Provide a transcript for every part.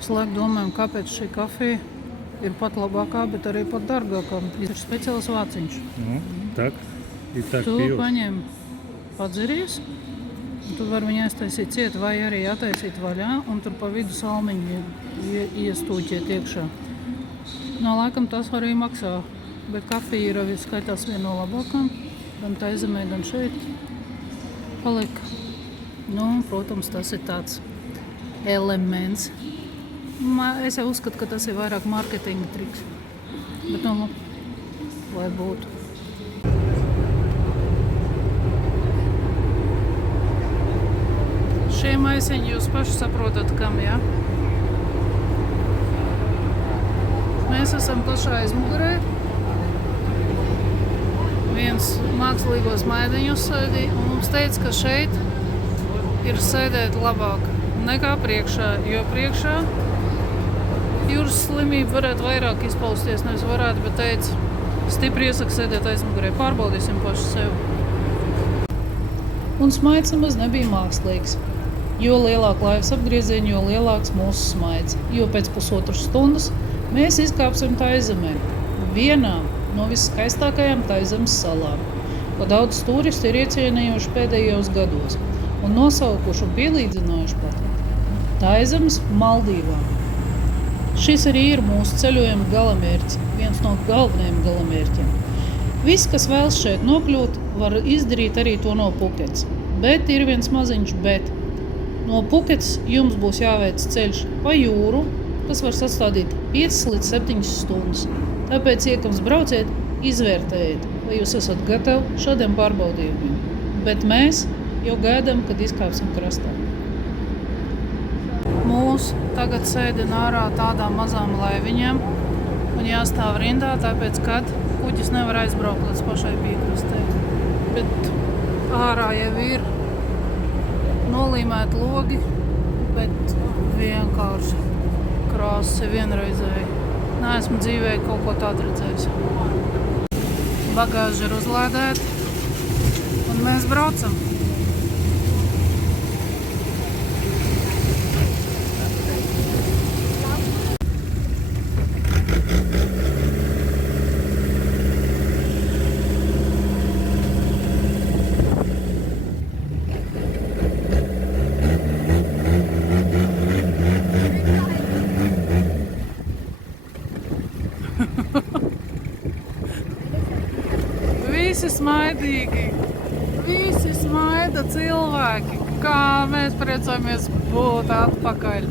Es laiku domāju, kāpēc šī kafija ir pat labākā, bet arī pat dārgākā. Ir speciāls vāciņš. Так, и так Tu пьешь. paņem padzeries, un tu vari viņu aiztaisīt ciet vai arī attaisīt vaļā, un tur pa vidu salmiņu iestūķiet iekšā. No laikam tas arī maksā, bet kafija ir skaitās viena no labākām, gan Taizemē, gan šeit paliek. Nu, protams, tas ir tāds elements. Es jau uzskatu, ka tas ir vairāk mārketinga triks, bet nu, lai būtu. Šie maisiņi jūs paši saprotat, kam, jā? Mēs esam pašā aizmugurē. Viens mākslīgos maidiņus sēdīja, un mums teica, ka šeit ir sēdēt labāk nekā priekšā, jo priekšā jūras slimība varētu vairāk izpausties, nevis varētu, bet teica, stipri iesaka sēdēt aizmugurē. Pārbaudīsim paši sevi. Un smaids nemaz nebija mākslīgs. Jo lielāk laivas apgriezieni, jo lielāks mūsu smaids. Jo pēc pusotras stundas mēs izkāpsim Taizemē, vienā no viskaistākajām Taizemes salām, ko daudz turisti ir iecienījuši pēdējos gados un nosaukuši un pielīdzinājuši pat Taizemes Maldīvām. Šis arī ir mūsu ceļojuma galamērķis, viens no galvenajiem galamērķiem. Viss, kas vēlas šeit nokļūt, var izdarīt arī to no Pukets. Bet ir viens maziņš bet. No Pukets jums būs jāveic ceļš pa jūru, kas var sastādīt 5 līdz 7 stundas. Tāpēc, iekams brauciet, izvērtējiet, vai jūs esat gatavi šādiem pārbaudījumiem. Bet mēs jau gaidām, kad izkāpsim krastā. Mūs tagad sēdina ārā tādām mazām laiviņām un jāstāv rindā, tāpēc, kad kuģis nevar aizbraukt līdz pašai piekrastei. Bet ārā jau ir nolīmēti logi, bet vienkārši krāsa vienreizēji. Neesmu dzīvē kaut ko tādu redzējis. Bagāža ir uzlādēta un mēs braucam. Visi smaidīgi, visi smaida cilvēki, kā mēs priecamies būt atpakaļ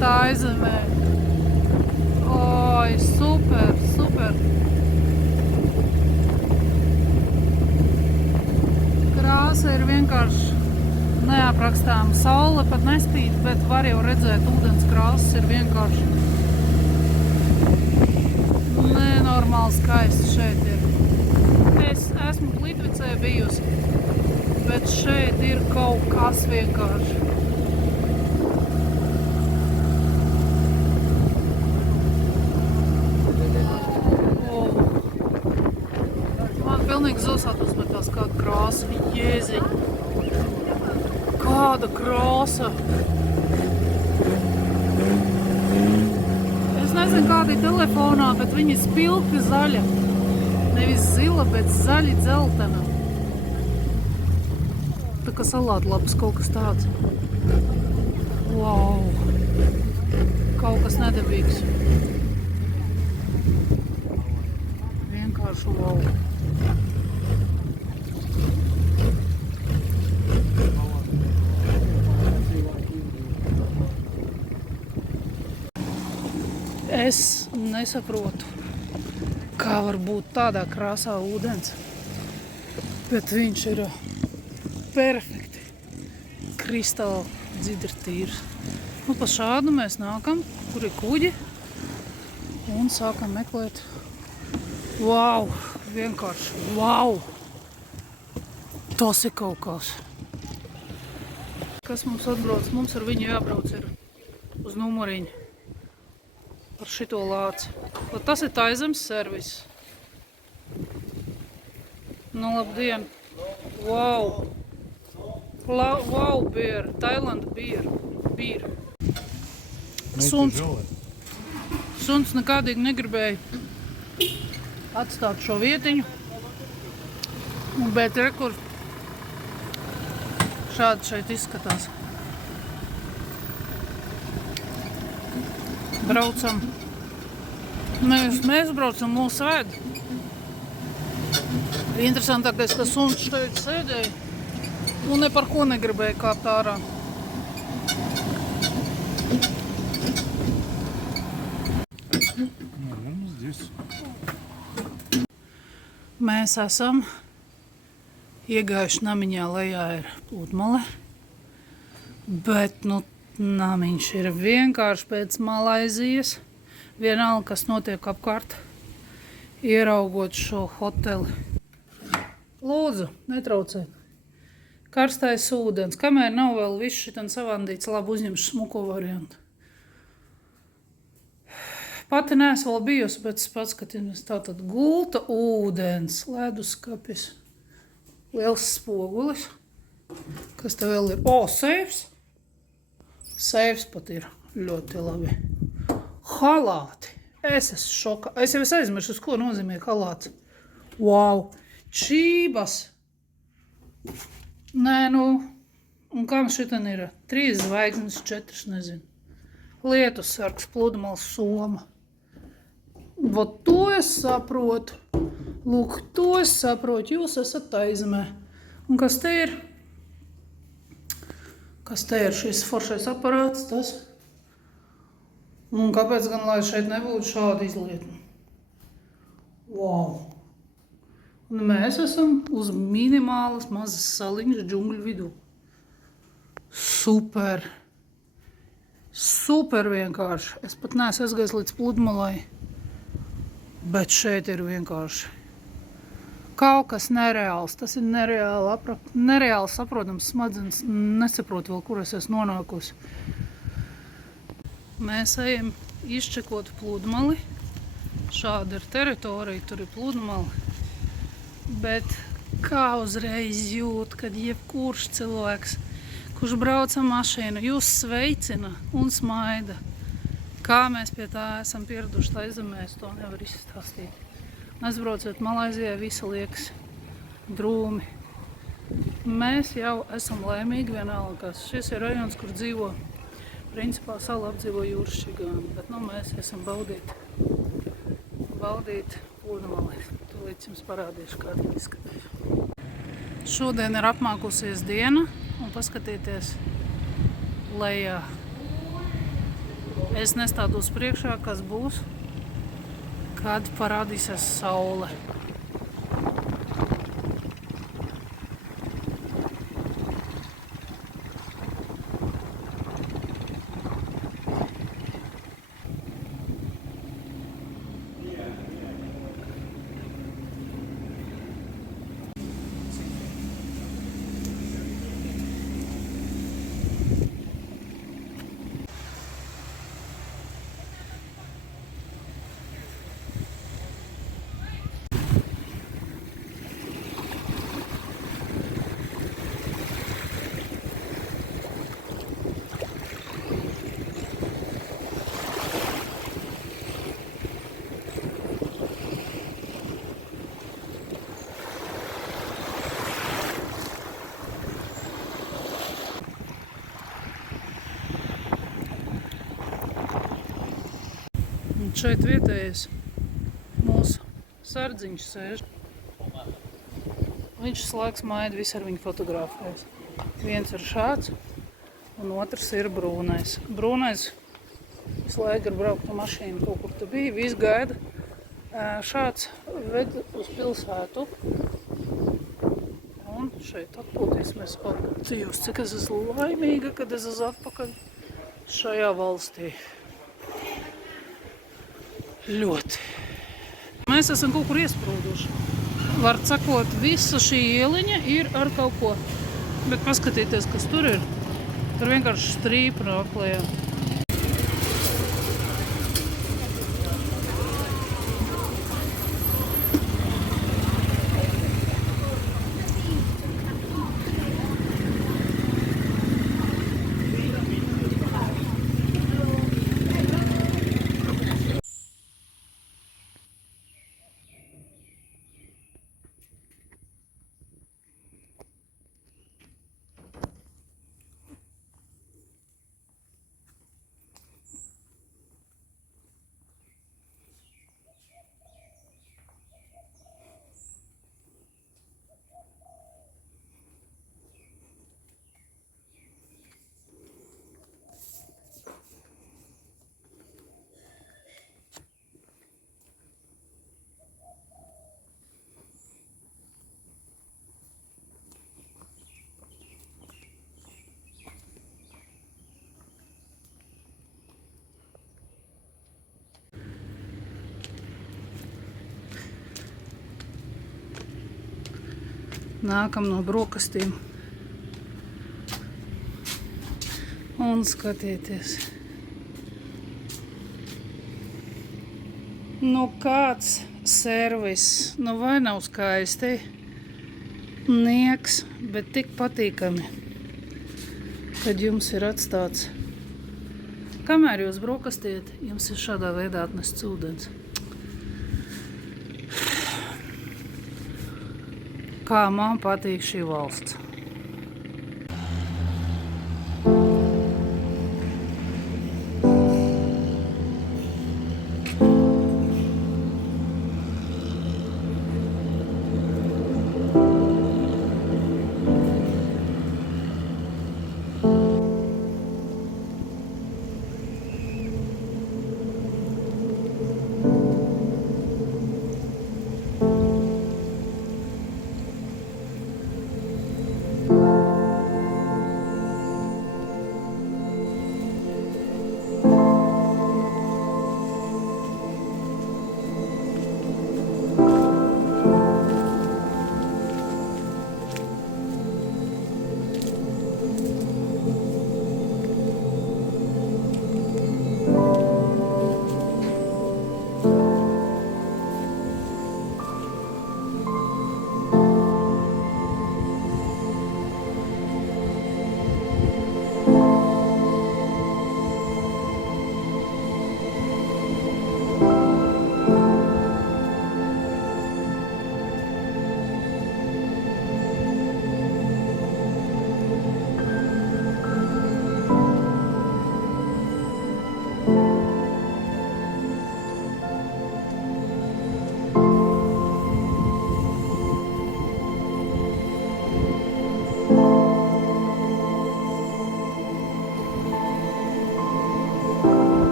Taizemē. Oi, super, super. Krāsa ir vienkārši neaprakstāma. Saule pat nespīd, bet var jau redzēt, ūdens krāsas ir vienkārši nenormāli skaisti šeit ir. Es esmu Plitvicē bijusi, bet šeit ir kaut kas vienkārši. Man pilnīgi zosāt uzmetās kāda krāsa, jēziņ. Kāda krāsa! Es nezinu, kāda ir telefonā, bet viņa ir spilgti zaļa. Nevis zila, bet zaļi dzeltena. Tā kā salātlapas kaut kas tāds. Wow! Kaut kas nedabīgs. Vienkārši wow! Es nesaprotu, kā var būt tādā krāsā ūdens, bet viņš ir perfekti, kristāli dzidri tīrs. Nu, pa šādu mēs nākam, kur ir kuģi, un sākam meklēt. Wow! Vienkārši wow! Tas ir kaut kas. Kas mums atbrauc? Mums ar viņu jābrauc ir uz numuriņu. Ar šito lāci. Tas ir Taizemes servis. Nu, labdien! Wow! Wow, beer! Tailanda beer! Suns, suns nekādīgi negribēja atstāt šo vietiņu. Bet rekur šādi šeit izskatās. Braucam. Mēs braucam, mūs ved. Interesantākais, ka suns šeit sēdēja un ne par ko negribēja kāpt ārā. Mēs esam iegājuši namiņā, lejā ir pludmale, bet namiņš ir vienkārši pēc Malaizijas. Vienalga, kas notiek apkārt, ieraugot šo hoteli. Lūdzu, netraucēt. Karstais ūdens. Kamēr nav vēl viss šitan savandīts, labi uzņemšu smuko variantu. Pati neesmu vēl bijusi, bet es paskatījos. Tātad gulta ūdens, leduskapis, liels spogulis. Kas te vēl ir? Seifs. Seifs pat ir ļoti labi. Halāti. Es esmu šokā. Es jau aizmirsu, ko nozīmē halāts. Wow! Čības! Nē, un kam šitan ir? 3 zvaigznes, 4, nezinu. Lietus sargs, pludmales soma. Vot to es saprotu. Lūk, to es saprotu. Jūs esat aizmē. Un kas te ir? Kas te ir šis foršais aparāts? Tas? Un kāpēc gan, lai šeit nebūtu šāda izlietuma? Wow! Un mēs esam uz minimālas mazas saliņas džungļu vidū. Super! Super vienkārši! Es pat neesmu aizgājis līdz pludmalai, bet šeit ir vienkārši kaut kas nereāls. Tas ir nereāli saprotams smadzenes. Nesaprotu vēl, kur es esmu nonākusi. Mēs ejam izčekot pludmali. Šāda ir teritorija, tur ir pludmali. Bet kā uzreiz jūt, kad jebkurš cilvēks, kurš brauc ar mašīnu, jūs sveicina un smaida. Kā mēs pie tā esam pieraduši tā zemē, es to nevaru izstāstīt. Aizbraucot Malaizijā, visi liekas drūmi. Mēs jau esam laimīgi vienalga. Šis ir rajons, kur dzīvo, principā salu apdzīvo jūras čigāni, bet mēs esam baudīt pludmali. Tūlīt jums parādīšu, kā viņi izskatās. Šodien ir apmākusies diena, un paskatieties lejā. Es nestādos priekšā, kas būs, kad parādīsies saule. Šeit vietējais mūsu sardziņš sēž. Viņš slēgs maidi, visi ar viņu fotografēs. Viens ir šāds, un otrs ir brūnais. Brūnais visu laiku ir braukt ar mašīnu, kaut kur te bija, viss gaida. Šāds ved uz pilsētu. Un šeit atpūtīsimies dzīvos, cik es esmu laimīga, kad es esmu atpakaļ šajā valstī. Ļoti. Mēs esam kaut kur iesprūduši. Var sakot, visa šī ieliņa ir ar kaut ko. Bet paskatieties, kas tur ir. Tur vienkārši strīpa nāk lejā. Nākam no brokastīm. Un skatieties. Nu kāds servis. Nu vai nav skaisti? Nieks, bet tik patīkami, kad jums ir atstāts. Kamēr jūs brokastiet, jums ir šādā veidā atnests ūdens. Kā man patīk šī valsts.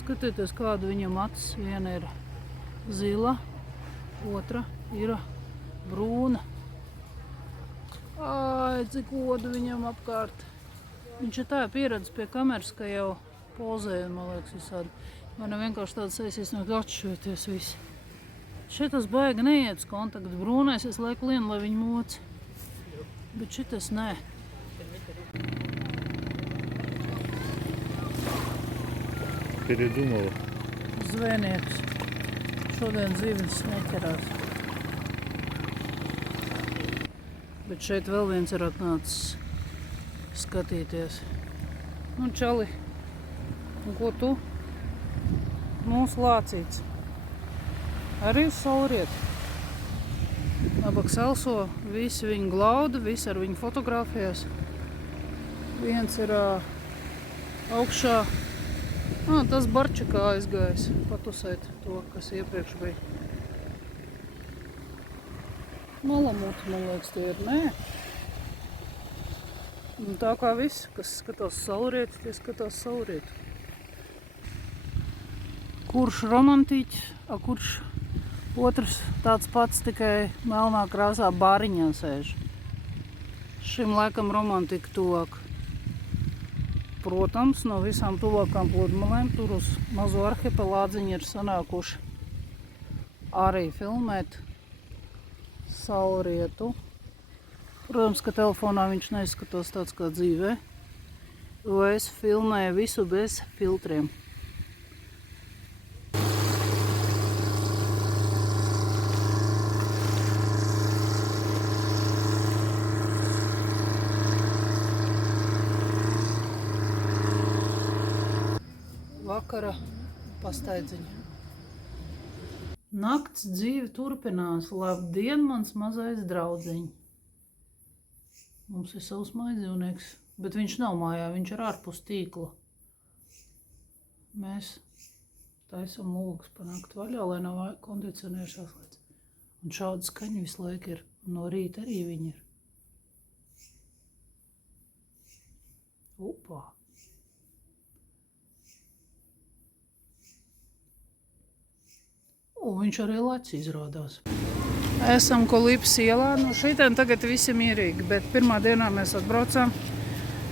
Skatieties, kāda viņam acis. Viena ir zila, otra ir brūna. Ai, cik odu viņam apkārt. Viņš ir tā pieredzis pie kameras, ka jau pozē, man liekas, visādi. Man vienkārši tāds saisies no atšķoties visi. Šeit tas baigi neiet uz kontaktu. Brūnais es lieku lienu, lai viņi moci. Bet šitas nē. Передумала. Zvejnieks. Šodien zivs neķerās. Bet šeit vēl viens ir atnācis skatīties. Nu, čali, un ko tu? Mūsu lācīts. Arī uz saulrietu. Abak salso, visi viņu glauda, visi ar viņu fotografējas. Viens ir augšā. Tas Barčakā aizgājis patusēt to, kas iepriekš bija. Malamuti, man liekas, tie ir, nē. Un tā kā viss, kas skatās saulrietu, tie skatās saulrietu. Kurš romantiķis, a kurš otrs tāds pats, tikai melnā krāsā bāriņā sēž. Šim laikam romantika tuvāk. Protams, no visām tuvākām pludmalēm tur uz mazo arhipelādziņu ir sanākuši arī filmēt saulrietu. Protams, ka telefonā viņš neizskatās tāds kā dzīvē, jo es filmēju visu bez filtriem. Vakara pastaidziņa. Nakts dzīve turpinās. Labdien, mans mazais draudziņ. Mums ir savs mājdzīvnieks, bet viņš nav mājā, viņš ir ārpus tīkla. Mēs taisam logus panākt vaļā, lai nav kondicionieris jāslēdz. Un šāda skaņa visu laiku ir. No rīta arī viņi ir. Upā. Un viņš arī lec izrādās. Esam Kolīpas ielā, no šitien tagad visi mierīgi, bet pirmā dienā mēs atbraucām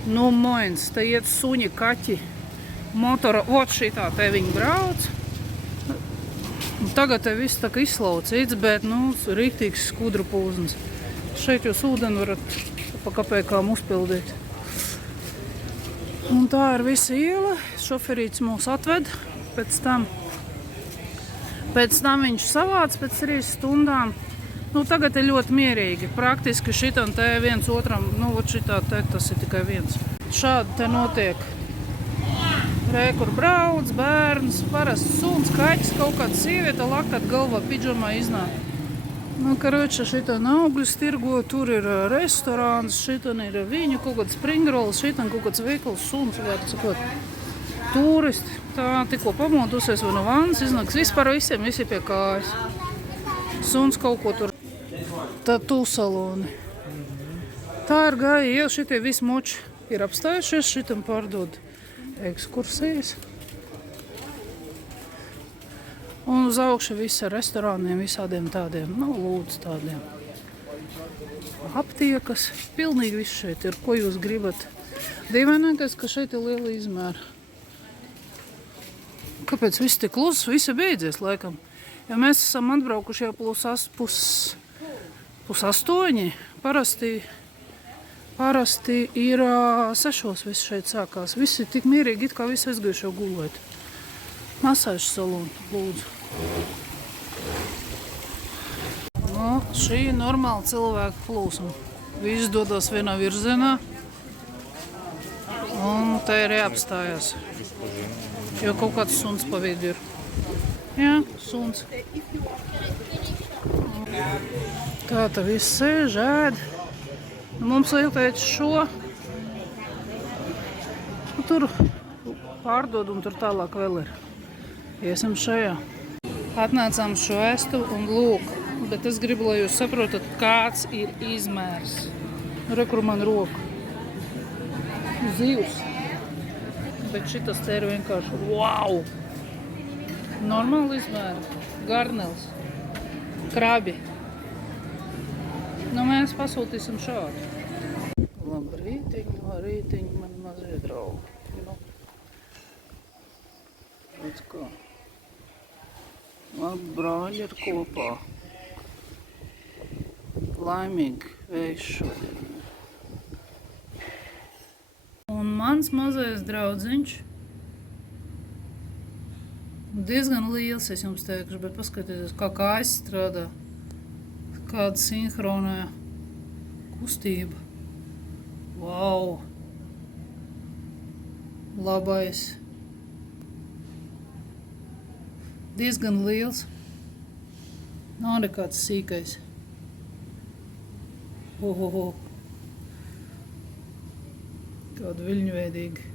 no Moins. Te iet suņi, kaķi, motora, ot šitā te viņi brauc. Tagad te viss tā kā izslaucīts, bet, rīktīgs skudru pūzns. Šeit jūs ūdeni varat pa kapēkām uzpildīt. Un tā ir visa iela, šoferīts mūs atved, pēc tam viņš savāc pēc 3 stundām. Tagad ir ļoti mierīgi. Praktiski šitam te viens otram, šitā te tas ir tikai viens. Šādi te notiek. Re, kur brauc, bērns, parasts suns, kaķis, kaut kāda sieviete, lakat galvā pidžamā iznāk. Karoči, šitan augļus tirgo, tur ir restorāns, šitan ir viņu, kaut kāds springrols, šitan kaut kāds veikals suns, vārds sakot. Turisti, tā tikko pamodusies vai no vannas iznāks, vispār visiem, visi pie kājas. Suns kaut ko tur. Tatū saloni. Tā ir gāja iela, šitie visi moči ir apstājušies, šitam pārdod ekskursijas. Un uz augšu viss ar restorāniem, visādiem tādiem, lūdzu tādiem. Aptiekas, pilnīgi viss šeit ir, ko jūs gribat. Dīvainākais, ka šeit ir liela izmēra. Kāpēc viss tik kluss? Viss ir beidzies, laikam. Ja mēs esam atbraukuši jau pus 8, parasti ir 6 viss šeit sākās. Visi tik mierīgi, it kā visi aizgājuši jau gulēt. Masāžu salonu, lūdzu. Šī ir normāla cilvēka plūsma. Visi dodas vienā virzienā. Un te ir jāapstājās. Jo kaut kāds suns pa vidu ir. Jā, suns. Tā tā viss sēž, ēd. Mums vajag teikt šo. Tur pārdod un tur tālāk vēl ir. Iesim šajā. Atnācām šo estu un lūk. Bet es gribu, lai jūs saprotat, kāds ir izmērs. Re, kur man roka. Zivs. Bet šitas te ir vienkārši wow! Normāli izmēri. Garnels. Krabi. Mēs pasūtīsim šādu. Labrītiņ, man mazie draugi. Redz kā. Labi, brāļi ir kopā. Laimīgi vējš šodien. Un mans mazais draudziņš diezgan liels, es jums teikšu, bet paskatieties, kā kājas strādā. Kāda sinhronā kustība. Wow! Labais. Diezgan liels. Nav nekāds sīkais. Ohoho. Kāda viļņveidīga.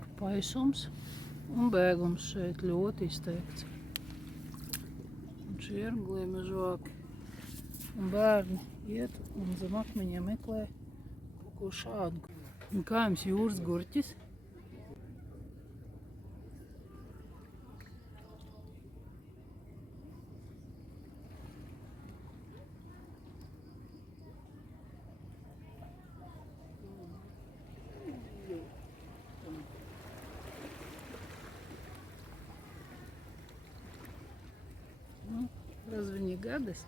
Ir paisums un bēgums šeit ļoti izteikts. Un šie ir gliemežvāki. Un bērni iet un zem akmeņiem meklē kaut ko šādu. Un kā jums jūras gurķis? Ну, разве не гадость?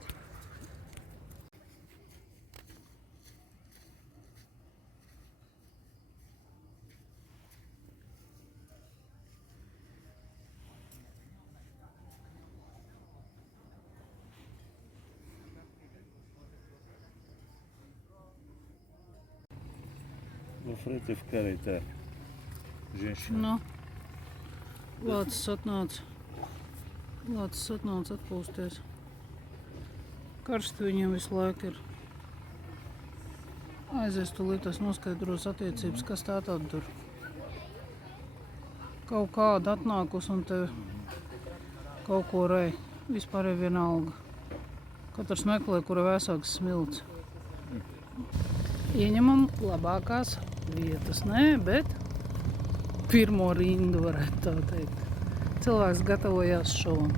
Во Фрете в карите женщина. Nu, Lācis atnāca atpūsties. Karsti viņiem visu laiku ir. Aizies tūlīt, es noskaidros attiecības, kas tā tad tur. Kaut kāda atnākus un tev kaut ko rej. Vispār ir vienalga. Katrs meklē, kura vēsāks smilts. Ieņemam labākās vietas. Nē, bet pirmo rindu varētu tā teikt. Cilvēks gatavojās šovam.